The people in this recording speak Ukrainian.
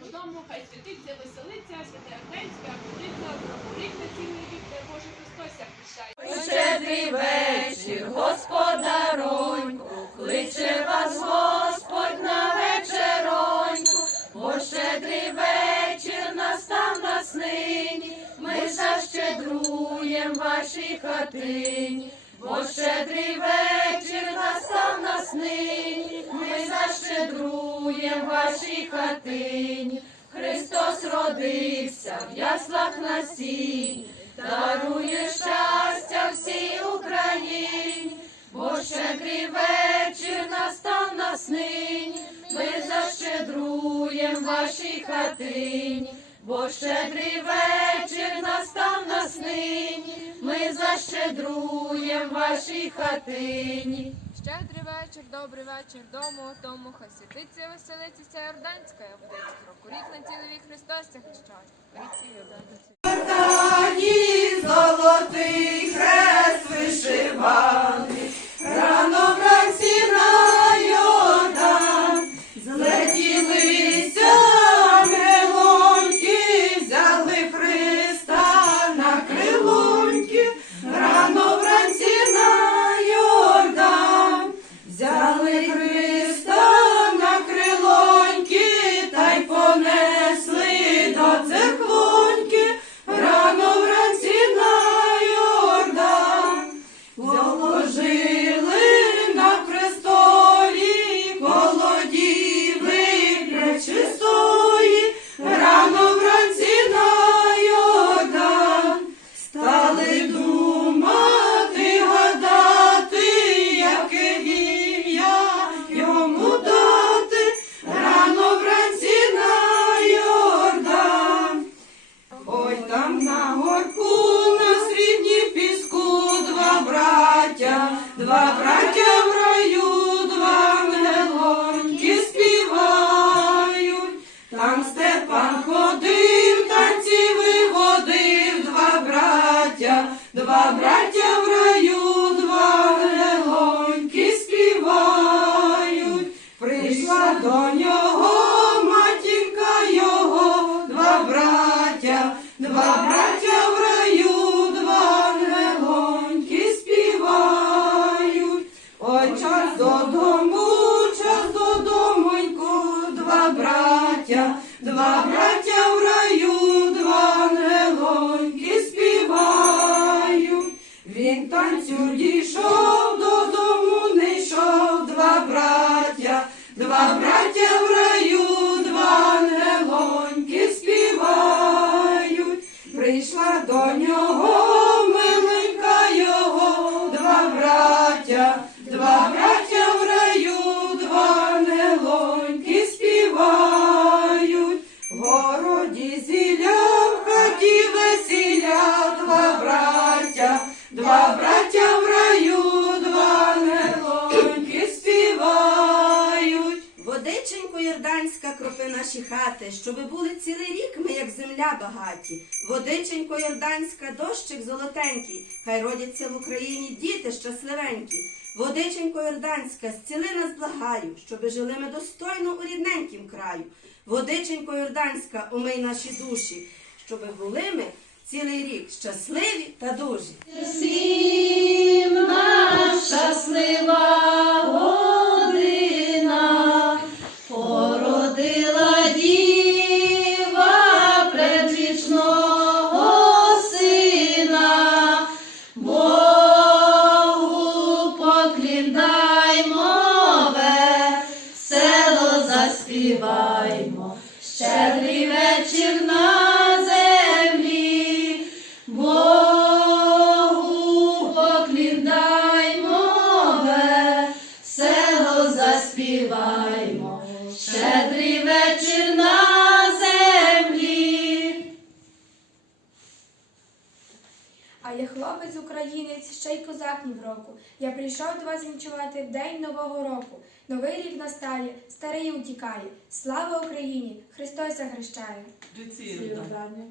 додому, хай святиться, веселиться, святе Архенське, будиться, рік на цілий рік, дай Боже Христос ся прощає. Щедрий вечір, господароньку, кличе вас Господь на вечероньку, бо щедрий вечір настав нас нині, ми защедруєм вашій хатині, бо щедрий вечір настав нас нині, ми защедруєм вашій хатині. Христос родився в яслах на сіні, дарує щастя всій Україні, бо щедрий вечір настав нас нині, ми защедруєм вашій хатині, бо щедрий вечір настав нас нині, ми защедруєм вашій хатині. Щедрий вечір, добрий вечір дому, тому хай святиться, веселиться ця Йорданська птиця. Року рік на цілий вік Христос Йорданці. Тані золотий хрест вишиваний, там на горку два браття в раю, два ангелоньки співають. Він танцю дійшов, городі зілля, Йорданська кропи наші хати, щоби були цілий рік ми, як земля багаті. Водиченько Йорданська, дощик золотенький, хай родяться в Україні діти щасливенькі. Водиченько Йорданська, зціли нас благаю, щоби жили ми достойно у рідненькім краю. Водиченько Йорданська, умий наші душі, щоби були ми цілий рік щасливі та дужі. Всім нам щаслива українець, ще й козак ні в року. Я прийшов до вас вінчувати в день нового року. Новий рік настає, старий утікає. Слава Україні! Христос захрещає! Йордані.